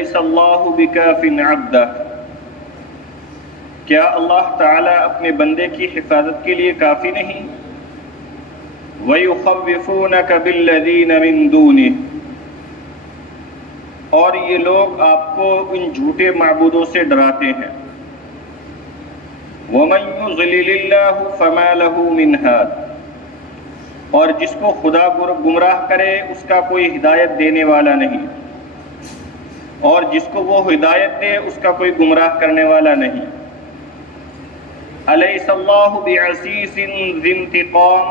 الیس اللہ بکاف عبدہ، کیا اللہ تعالیٰ اپنے بندے کی حفاظت کے لیے کافی نہیں؟ وَيُخَوِّفُونَكَ بِالَّذِينَ مِن دُونِهِ، اور یہ لوگ آپ کو ان جھوٹے معبودوں سے ڈراتے ہیں۔ وَمَن يُضْلِلِ اللَّهُ فَمَا لَهُ مِنْ هَادٍ، اور جس کو خدا گمراہ کرے اس کا کوئی ہدایت دینے والا نہیں، اور جس کو وہ ہدایت دے اس کا کوئی گمراہ کرنے والا نہیں۔ الیس اللہ بعزیز ذی انتقام،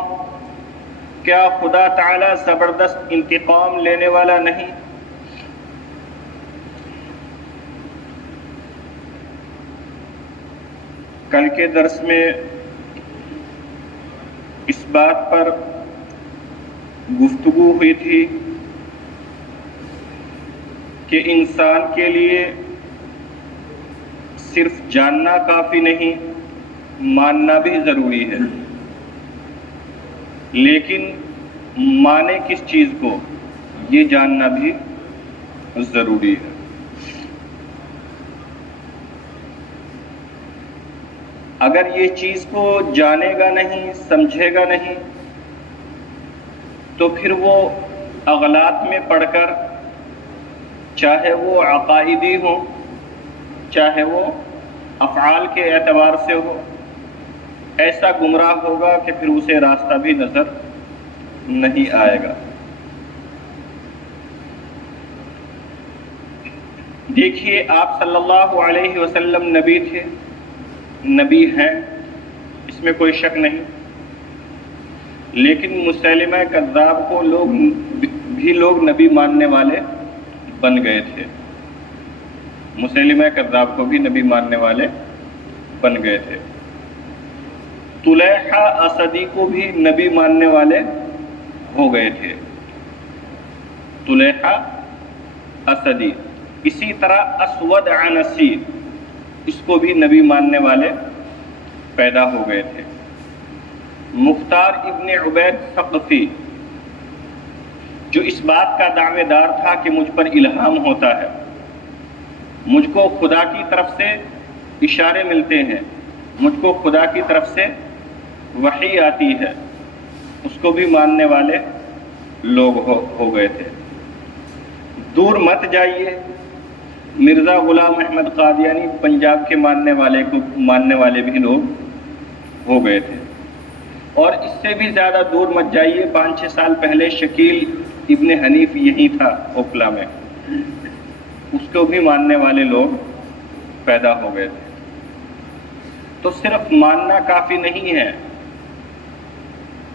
کیا خدا تعالی زبردست انتقام لینے والا نہیں؟ کل کے درس میں اس بات پر گفتگو ہوئی تھی کہ انسان کے لیے صرف جاننا کافی نہیں، ماننا بھی ضروری ہے۔ لیکن مانے کس چیز کو، یہ جاننا بھی ضروری ہے۔ اگر یہ چیز کو جانے گا نہیں، سمجھے گا نہیں، تو پھر وہ اغلاط میں پڑھ کر، چاہے وہ عقائدی ہو، چاہے وہ افعال کے اعتبار سے ہو، ایسا گمراہ ہوگا کہ پھر اسے راستہ بھی نظر نہیں آئے گا۔ دیکھیے، آپ صلی اللہ علیہ وسلم نبی تھے، نبی ہیں، اس میں کوئی شک نہیں، لیکن مسیلمہ کذاب کو لوگ نبی ماننے والے بن گئے تھے، مسیلمہ کذاب کو بھی نبی ماننے والے بن گئے تھے، طلیحہ اسدی کو بھی نبی ماننے والے ہو گئے تھے، طلیحہ اسدی۔ اسی طرح اسود عنسی، اس کو بھی نبی ماننے والے پیدا ہو گئے تھے۔ مختار ابن عبید ثقفی، جو اس بات کا دعوے دار تھا کہ مجھ پر الہام ہوتا ہے، مجھ کو خدا کی طرف سے اشارے ملتے ہیں، مجھ کو خدا کی طرف سے وحی آتی ہے، اس کو بھی ماننے والے لوگ ہو گئے تھے۔ دور مت جائیے، مرزا غلام احمد قادیانی پنجاب کے ماننے والے بھی لوگ ہو گئے تھے۔ اور اس سے بھی زیادہ دور مت جائیے، 5-6 سال پہلے شکیل ابن حنیف یہی تھا اوکھلا میں، اس کو بھی ماننے والے لوگ پیدا ہو گئے تھے۔ تو صرف ماننا کافی نہیں ہے،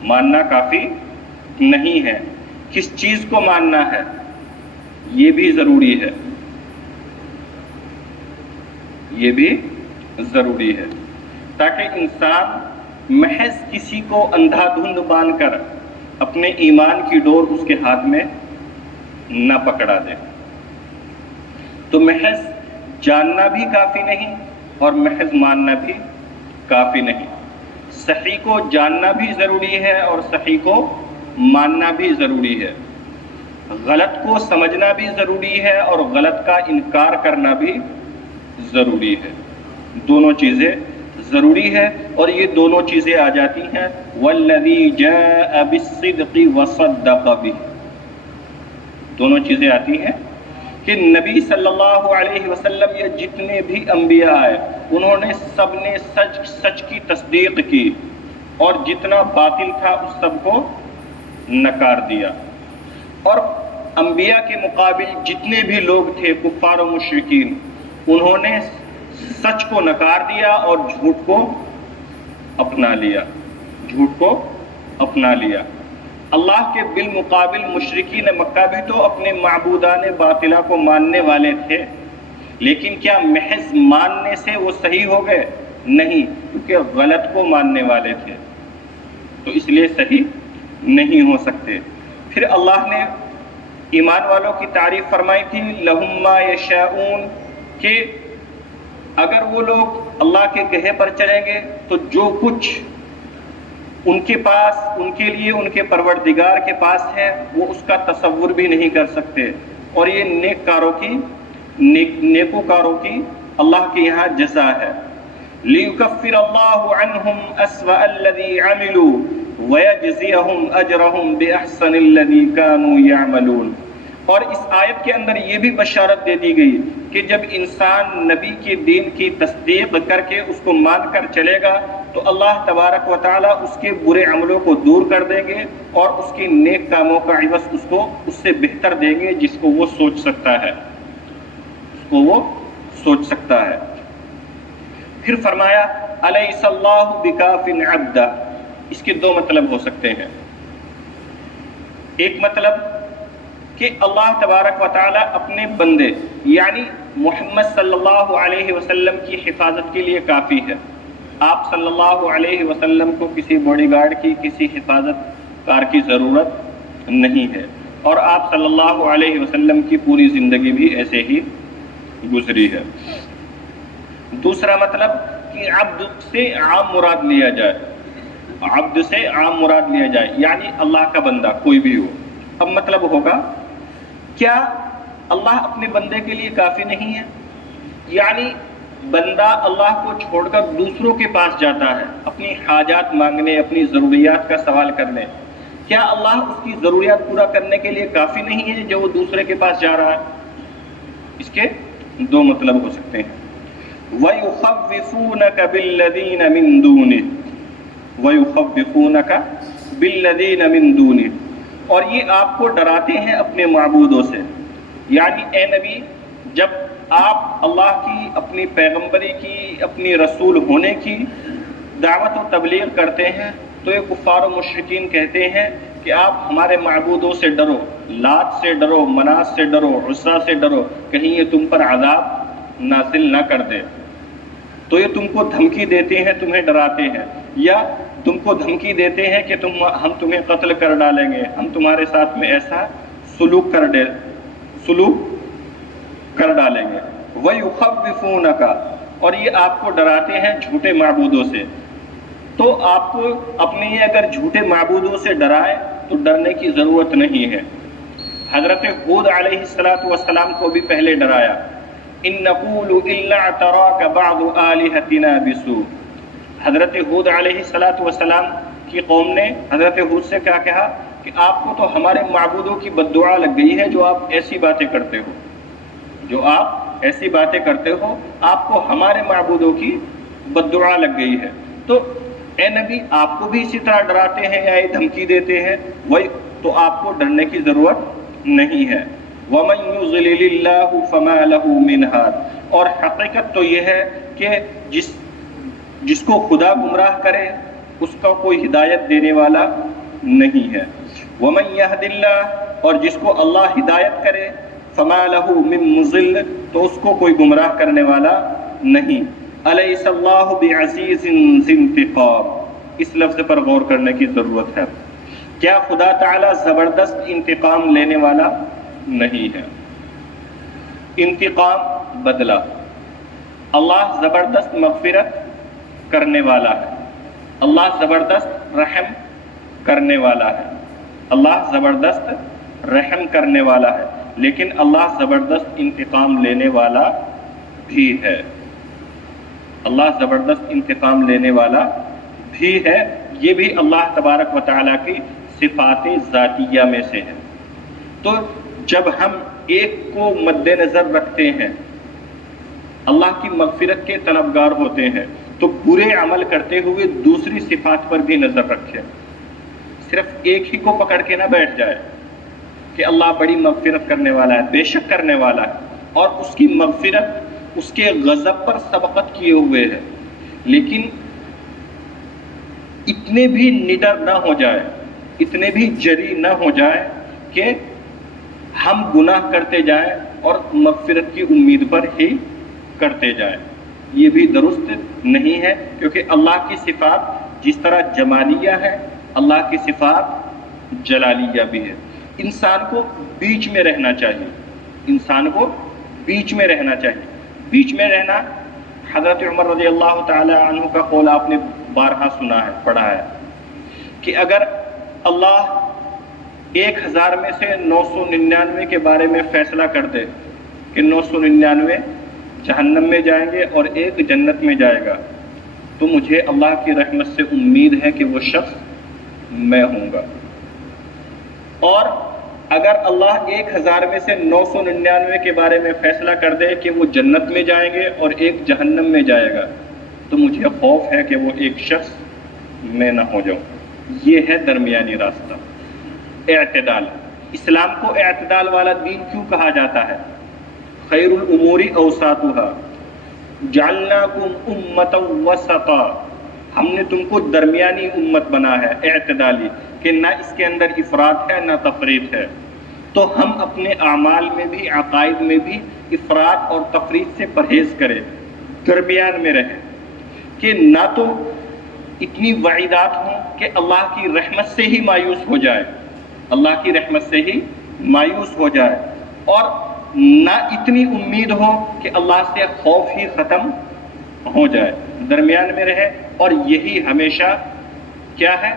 ماننا کافی نہیں ہے، کس چیز کو ماننا ہے یہ بھی ضروری ہے، یہ بھی ضروری ہے، تاکہ انسان محض کسی کو اندھا دھند باندھ کر اپنے ایمان کی ڈور اس کے ہاتھ میں نہ پکڑا دے۔ تو محض جاننا بھی کافی نہیں اور محض ماننا بھی کافی نہیں، صحیح کو جاننا بھی ضروری ہے اور صحیح کو ماننا بھی ضروری ہے، غلط کو سمجھنا بھی ضروری ہے اور غلط کا انکار کرنا بھی ضروری ہے، دونوں چیزیں ضروری ہے۔ اور یہ دونوں چیزیں آ جاتی ہیں والذی جاء بالصدق وصدق بہ، دونوں چیزیں آتی ہیں کہ نبی صلی اللہ علیہ وسلم یا جتنے بھی انبیاء آئے انہوں نے سب نے سچ کی تصدیق کی اور جتنا باطل تھا اس سب کو نکار دیا۔ اور انبیاء کے مقابل جتنے بھی لوگ تھے کفار و مشرکین، انہوں نے سچ کو نکار دیا اور جھوٹ کو اپنا لیا، جھوٹ کو اپنا لیا۔ اللہ کے بالمقابل مشرکین مکہ بھی تو اپنے معبودان باطلہ کو ماننے والے تھے، لیکن کیا محض ماننے سے وہ صحیح ہو گئے؟ نہیں، کیونکہ غلط کو ماننے والے تھے، تو اس لیے صحیح نہیں ہو سکتے۔ پھر اللہ نے ایمان والوں کی تعریف فرمائی تھی لَهُمْ مَا يَشَاءُونَ، کہ اگر وہ لوگ اللہ کے کہے پر چلیں گے تو جو کچھ ان کے پاس، ان کے لیے ان کے پروردگار کے پاس ہے وہ اس کا تصور بھی نہیں کر سکتے، اور یہ نیک کاروں کی नेकोकारों की अल्लाह के यहाँ जज़ा है। लियुकफ्फिर अल्लाहु अन्हुम अस्वा अल्लज़ी अमिलू वयजज़ियहुम अजरहुम बिअहसनिल्लज़ी कानू यअमलून। और इस आयत के अंदर ये भी बशारत दे दी गई कि जब इंसान नबी के दीन की तस्दीक करके उसको मान कर चलेगा तो अल्लाह तबारक व तआला उसके बुरे अमलों को दूर कर देंगे और उसके नेक कामों का इवज़ उसको उससे बेहतर देंगे जिसको वो सोच सकता है, उसको वो सोच सकता है। फिर फरमाया अलैहिस्सलाहु बिकाफिन अब्दा। इसके दो मतलब हो सकते हैं। एक मतलब कि अल्लाह तबारक व तआला अपने बंदे यानी मोहम्मद सल्लल्लाहु अलैहि वसल्लम की हिफाजत के लिए काफ़ी है। आप सल्लल्लाहु अलैहि वसल्लम को किसी बॉडीगार्ड की, किसी हिफाजतकार की ज़रूरत नहीं है और आप सल्लल्लाहु अलैहि वसल्लम की पूरी ज़िंदगी भी ऐसे ही गुजरी है। दूसरा मतलब कि अब्द से आम मुराद लिया जाए, अब्द से आम मुराद लिया जाए यानी अल्लाह का बंदा कोई भी हो। अब मतलब होगा क्या अल्लाह अपने बंदे के लिए काफ़ी नहीं है? यानी बंदा अल्लाह को छोड़कर दूसरों के पास जाता है अपनी हाजात मांगने, अपनी ज़रूरियात का सवाल करने। क्या अल्लाह उसकी ज़रूरियात पूरा करने के लिए काफ़ी नहीं है जो वो दूसरे के पास जा रहा है? इसके दो मतलब हो सकते हैं। वयुख़व्विफ़ूनक बिल्लज़ीन मिन दूनिह, वयुख़व्विफ़ूनक बिल्लज़ीन मिन दूनिह। और ये आपको डराते हैं अपने माबूदों से। यानी ए नबी, जब आप अल्लाह की, अपनी पैगंबरी की, अपनी रसूल होने की दावत और तबलीग करते हैं तो ये कुफ़ार और मुशरिकीन कहते हैं कि आप हमारे माबूदों से डरो, लात से डरो, मनात से डरो, उस्सा से डरो, कहीं ये तुम पर अज़ाब नाज़िल ना कर दे। तो ये तुमको धमकी देते हैं, तुम्हें डराते हैं, या तुमको धमकी देते हैं कि हम तुम्हें कत्ल कर डालेंगे, हम तुम्हारे साथ में ऐसा सुलूक कर डालेंगे। वयुख़व्विफ़ूनका, और ये आपको डराते हैं झूठे माबूदों से। तो आपको अपने ये अगर झूठे माबूदों से डराए तो डरने की ज़रूरत नहीं है। हज़रत हूद अलैहिस्सलातु वस्सलाम को भी पहले डराया, इन नक़ूलु इल्ला तराका बअदु आलिहतिना बिसू। हज़रत हूद अलैहिस्सलातु वस्सलाम की कौम ने हज़रत हूद से क्या कहा कि आपको तो हमारे माबूदों की बद्दुआ लग गई है जो आप ऐसी बातें करते हो, जो आप ऐसी बातें करते हो, आपको हमारे माबूदों की बद्दुआ लग गई है। तो ए नबी, आपको भी इसी तरह डराते हैं या ये धमकी देते हैं, वही तो आपको डरने की ज़रूरत नहीं है। वमन युज़्लिलिल्लाहु फमा लहू मिन हाद। और हकीकत तो ये है कि जिसको खुदा गुमराह करे उसका कोई हिदायत देने वाला नहीं है। वमन यहदिल्लाह, और जिसको अल्लाह हिदायत करे, फमा लहू मिन मुज़िल, तो उसको कोई गुमराह करने वाला नहीं। अलैहिस्सलाहु बिअज़ीज़िन ज़िंतिक़ाम। इस लफ्ज़ पर गौर करने की ज़रूरत है। क्या खुदा ताला ज़बरदस्त इंतकाम लेने वाला नहीं है? इंतकाम बदला। अल्लाह ज़बरदस्त मग़फ़िरत करने वाला है, अल्लाह ज़बरदस्त रहम करने वाला है, अल्लाह ज़बरदस्त रहम करने वाला है, लेकिन अल्लाह ज़बरदस्त इंतकाम लेने वाला भी है। अल्लाह ज़बरदस्त इंतकाम लेने वाला भी है। ये भी अल्लाह तबारक व तआला की सिफ़ात ज़ातिया में से है। तो जब हम एक को मद्देनज़र रखते हैं, अल्लाह की मग़फ़िरत के तलबगार होते हैं, तो बुरे अमल करते हुए दूसरी सिफ़ात पर भी नज़र रखें। सिर्फ एक ही को पकड़ के ना बैठ जाए कि अल्लाह बड़ी मग़फ़िरत करने वाला है, बेशक करने वाला है, और उसकी मग़फ़िरत उसके गज़ब पर सबक़त किए हुए है, लेकिन इतने भी निडर ना हो जाए, इतने भी जरी ना हो जाए कि हम गुनाह करते जाएं और मग़फ़िरत की उम्मीद पर ही करते जाएं। ये भी दुरुस्त नहीं है, क्योंकि अल्लाह की सिफ़ात जिस तरह जमालिया है, अल्लाह की सिफ़ात जलालिया भी है। इंसान को बीच में रहना चाहिए, इंसान को बीच में रहना चाहिए। बीच में रहना, हज़रत उमर रज़ी अल्लाह ताला अन्हु का कौल आपने बारहा सुना है, पढ़ा है कि अगर अल्लाह 1000 में से 999 के बारे में फ़ैसला कर दे کہ 999 جہنم میں جائیں گے اور ایک جنت میں جائے گا، تو مجھے اللہ کی رحمت سے امید ہے کہ وہ شخص میں ہوں گا۔ اور اگر اللہ 1000 میں سے 999 کے بارے میں فیصلہ کر دے کہ وہ جنت میں جائیں گے اور ایک جہنم میں جائے گا، تو مجھے خوف ہے کہ وہ ایک شخص میں نہ ہو جاؤں۔ یہ ہے درمیانی راستہ، اعتدال۔ اسلام کو اعتدال والا دین کیوں کہا جاتا ہے؟ خیر الامور اوساطها جعلناکم امۃ وسطا، ہم نے تم کو درمیانی امت بنا ہے، اعتدالی، کہ نہ اس کے اندر افراط ہے نہ تفریط ہے۔ تو ہم اپنے اعمال میں بھی، عقائد میں بھی افراط اور تفریط سے پرہیز کریں، درمیان میں رہیں، کہ نہ تو اتنی وعیدات ہوں کہ اللہ کی رحمت سے ہی مایوس ہو جائے، اللہ کی رحمت سے ہی مایوس ہو جائے، اور نہ اتنی امید ہو کہ اللہ سے خوف ہی ختم ہو جائے، درمیان میں رہے۔ اور یہی ہمیشہ کیا ہے؟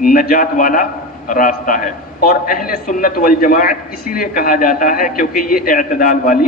نجات والا راستہ ہے۔ اور اہل سنت والجماعت اسی لیے کہا جاتا ہے کیونکہ یہ اعتدال والی